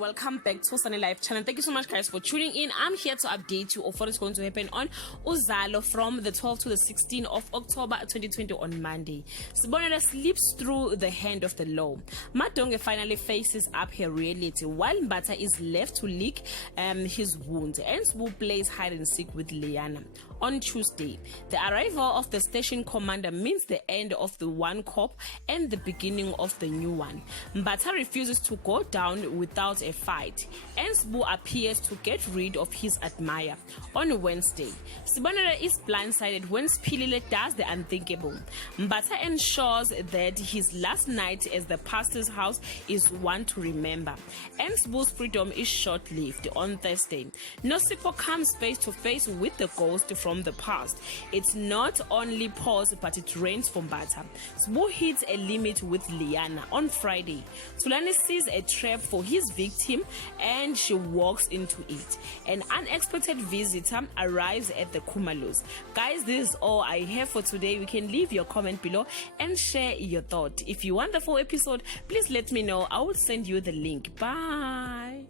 welcome back to Sunny Life channel. Thank you so much, guys, for tuning in. I'm here to update you of what is going to happen on Uzalo from the 12th to the 16th of October 2020 on Monday. Sibonela slips through the hand of the law. Madonge finally faces up her reality while Mbata is left to lick his wounds, and Sbu plays hide and seek with Liana. On Tuesday, the arrival of the station commander means the end of the one cop and the beginning of the new one. Mbata refuses to go down without a fight, and Sbu appears to get rid of his admirer. On Wednesday, Sibonela is blindsided when Spilile does the unthinkable. Mbata ensures that his last night as the pastor's house is one to remember, and Sbu's freedom is short-lived. On Thursday, Nosipo comes face to face with the ghost from the past. It's not only pause, but it rains for Mbata. Sbu hits a limit with Liana. On Friday, Tulani sees a trap for his victim and she walks into it. An unexpected visitor arrives at the Kumalus. Guys, this is all I have for today. You can leave your comment below and share your thought. If you want the full episode, please let me know. I will send you the link. Bye.